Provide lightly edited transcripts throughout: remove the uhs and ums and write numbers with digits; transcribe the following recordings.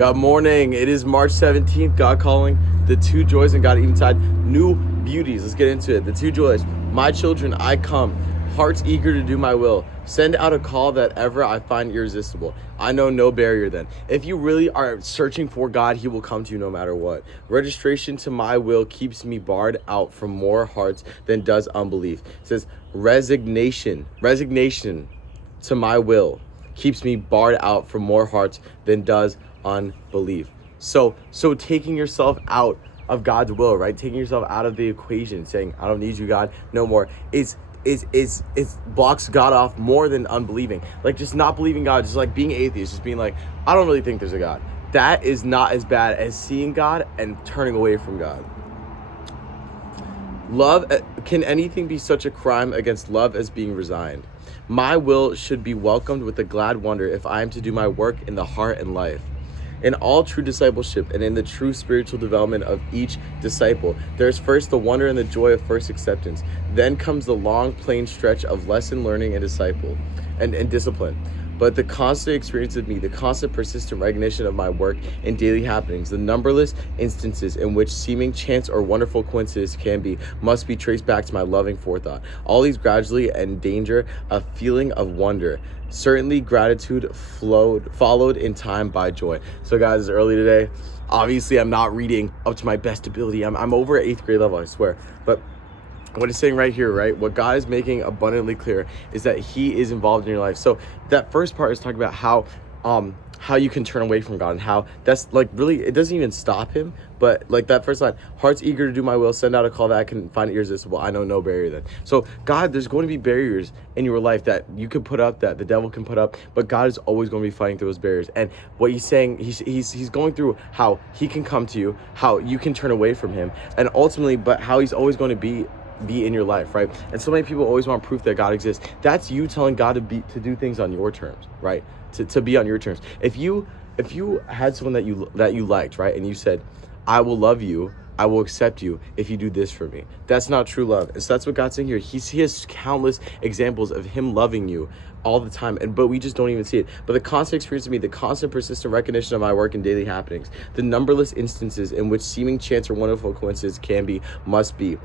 Good morning. It is March 17th. God calling, the two joys and God inside. New beauties. Let's get into it. The two joys. My children, I come. Hearts eager to do my will. Send out a call that ever I find irresistible. I know no barrier then. If you really are searching for God, he will come to you no matter what. Registration to my will keeps me barred out from more hearts than does unbelief. It says resignation to my will keeps me barred out from more hearts than does unbelief. So taking yourself out of God's will, right? Taking yourself out of the equation, saying, I don't need you, God, no more. It's blocks God off more than unbelieving. Like just not believing God, just like being atheist, just being like, I don't really think there's a God. That is not as bad as seeing God and turning away from God. Love, can anything be such a crime against love as being resigned? My will should be welcomed with a glad wonder if I am to do my work in the heart and life. In all true discipleship and in the true spiritual development of each disciple, there's first the wonder and the joy of first acceptance. Then comes the long, plain stretch of lesson learning and disciple and discipline. But the constant experience of me, the constant persistent recognition of my work and daily happenings, the numberless instances in which seeming chance or wonderful coincidence must be traced back to my loving forethought. All these gradually endanger a feeling of wonder. Certainly gratitude followed in time by joy. So guys, it's early today. Obviously, I'm not reading up to my best ability. I'm over at 8th grade level, I swear. But what it's saying right here, right? What God is making abundantly clear is that he is involved in your life. So that first part is talking about how you can turn away from God and how that's like really, it doesn't even stop him. But like that first line, hearts eager to do my will, send out a call that I can find irresistible. I know no barrier then. So God, there's going to be barriers in your life that you can put up, that the devil can put up, but God is always going to be fighting through those barriers. And what he's saying, he's going through how he can come to you, how you can turn away from him, and ultimately, but how he's always going to be in your life, right? And so many people always want proof that God exists. That's you telling God to do things on your terms, right? To be on your terms. If you had someone that you liked, right, and you said, I will love you, I will accept you if you do this for me. That's not true love. And so that's what God's saying here. He has countless examples of him loving you all the time, but we just don't even see it. But the constant experience of me, the constant persistent recognition of my work and daily happenings, the numberless instances in which seeming chance or wonderful coincidence must be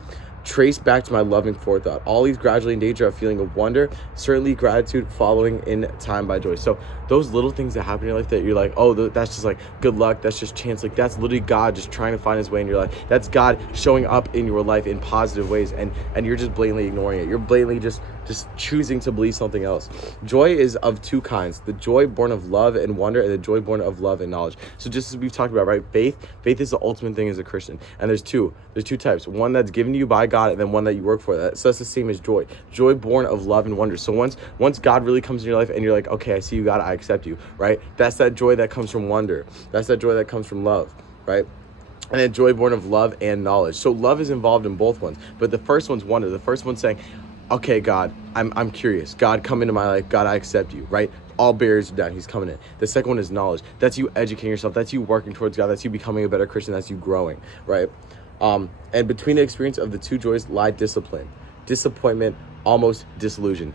traced back to my loving forethought. All these gradually endanger a feeling of wonder, certainly gratitude following in time by joy. So those little things that happen in your life that you're like, oh, that's just like good luck, that's just chance, like that's literally God just trying to find his way in your life. That's God showing up in your life in positive ways, and you're just blatantly ignoring it. You're blatantly just choosing to believe something else. Joy is of two kinds: the joy born of love and wonder, and the joy born of love and knowledge. So just as we've talked about, right, faith is the ultimate thing as a Christian, and there's two types: one that's given to you by God, and then one that you work for. So that's the same as joy born of love and wonder. So once God really comes in your life and you're like, okay, I see you, God, I accept you, right? That's that joy that comes from wonder. That's that joy that comes from love, right? And then joy born of love and knowledge. So love is involved in both ones, but the first one's wonder. The first one's saying, okay, God, I'm curious. God, come into my life. God, I accept you, right? All barriers are down. He's coming in. The second one is knowledge. That's you educating yourself. That's you working towards God. That's you becoming a better Christian. That's you growing, right? And between the experience of the two joys lie discipline, disappointment, almost disillusion.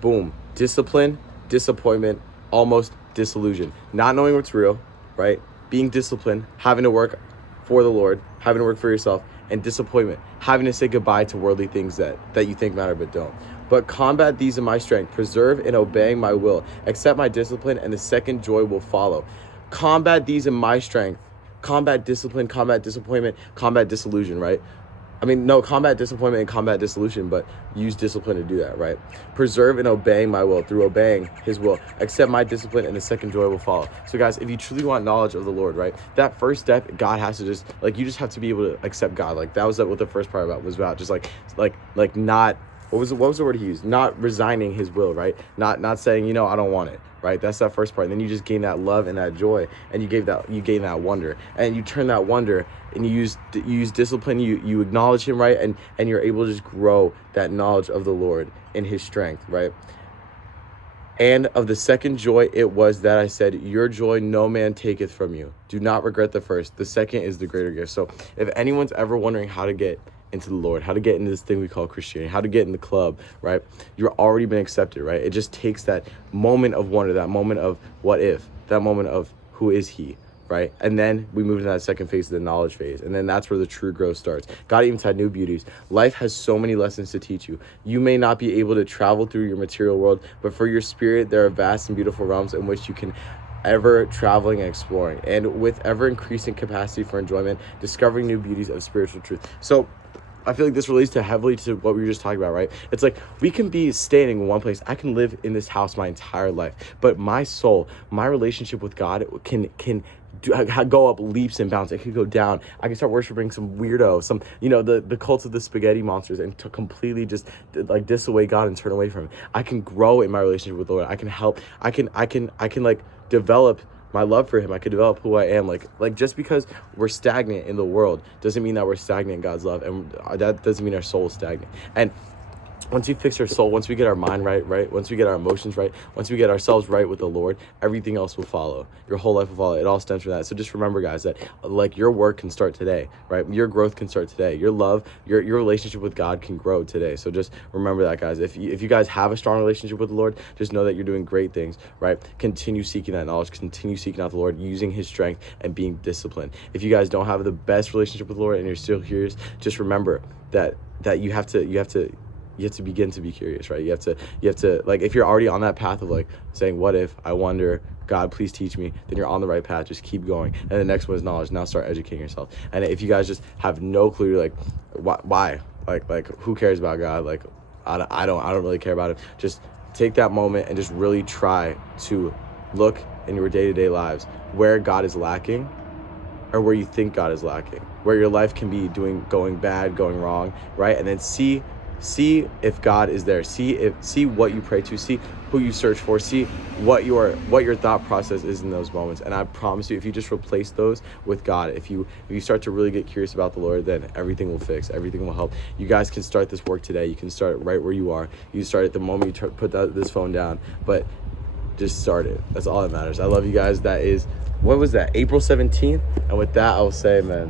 Boom. Discipline, disappointment, almost disillusion. Not knowing what's real, right? Being disciplined, having to work for the Lord, having to work for yourself, and disappointment, having to say goodbye to worldly things that you think matter but don't. But combat these in my strength, preserve in obeying my will, accept my discipline, and the second joy will follow. Combat these in my strength. Combat discipline, combat disappointment, combat disillusion, right? Combat disappointment and combat dissolution, but use discipline to do that, right? Preserve in obeying my will, through obeying his will, accept my discipline, and the second joy will follow. So guys, if you truly want knowledge of the Lord, right, that first step, God has to you just have to be able to accept God. Like that was what the first part was about. Just like not, what was the word he used? Not resigning his will, right? Not saying, I don't want it, right? That's that first part. And then you just gain that love and that joy, and you gain that wonder, and you turn that wonder and you use discipline. You acknowledge him, right? And you're able to just grow that knowledge of the Lord in his strength, right? And of the second joy, it was that I said, your joy no man taketh from you. Do not regret the first. The second is the greater gift. So if anyone's ever wondering how to get into the Lord, how to get into this thing we call Christianity, how to get in the club, right? You're already been accepted, right? It just takes that moment of wonder, that moment of what if, that moment of who is he, right? And then we move to that second phase, the knowledge phase. And then that's where the true growth starts. God even said, new beauties. Life has so many lessons to teach you. You may not be able to travel through your material world, but for your spirit, there are vast and beautiful realms in which you can ever traveling and exploring. And with ever increasing capacity for enjoyment, discovering new beauties of spiritual truth. So I feel like this relates to heavily to what we were just talking about, right? It's like we can be standing in one place. I can live in this house my entire life, but my soul, my relationship with God can go up leaps and bounds. It could go down. I can start worshiping some weirdo, some, the cults of the spaghetti monsters, and to completely just like disobey God and turn away from him. I can grow in my relationship with the Lord. I can help. I can like develop my love for him. I could develop who I am. Like just because we're stagnant in the world doesn't mean that we're stagnant in God's love, and that doesn't mean our soul is stagnant. And once we fix our soul, once we get our mind right, once we get our emotions right, once we get ourselves right with the Lord, everything else will follow. Your whole life will follow. It all stems from that. So just remember, guys, that like your work can start today, right? Your growth can start today. Your love, your relationship with God can grow today. So just remember that, guys. If you guys have a strong relationship with the Lord, just know that you're doing great things, right? Continue seeking that knowledge. Continue seeking out the Lord, using his strength and being disciplined. If you guys don't have the best relationship with the Lord and you're still curious, just remember that you have to begin to be curious, right? You have to like, if you're already on that path of like saying, what if, I wonder, God, please teach me, then you're on the right path. Just keep going. And the next one is knowledge. Now start educating yourself. And if you guys just have no clue, like, why? Like who cares about God? Like, I don't really care about him. Just take that moment and just really try to look in your day-to-day lives where God is lacking, or where you think God is lacking, where your life can be going bad, going wrong, right? And then see if God is there. See what you pray to, see who you search for, see what your thought process is in those moments. And I promise you, if you just replace those with God, if you start to really get curious about the Lord, then everything will fix, everything will help. You guys can start this work today. You can start it right where you are. You start at the moment you put this phone down, but just start it. That's all that matters. I love you guys. That is, what was that, April 17th? And with that, I will say, man,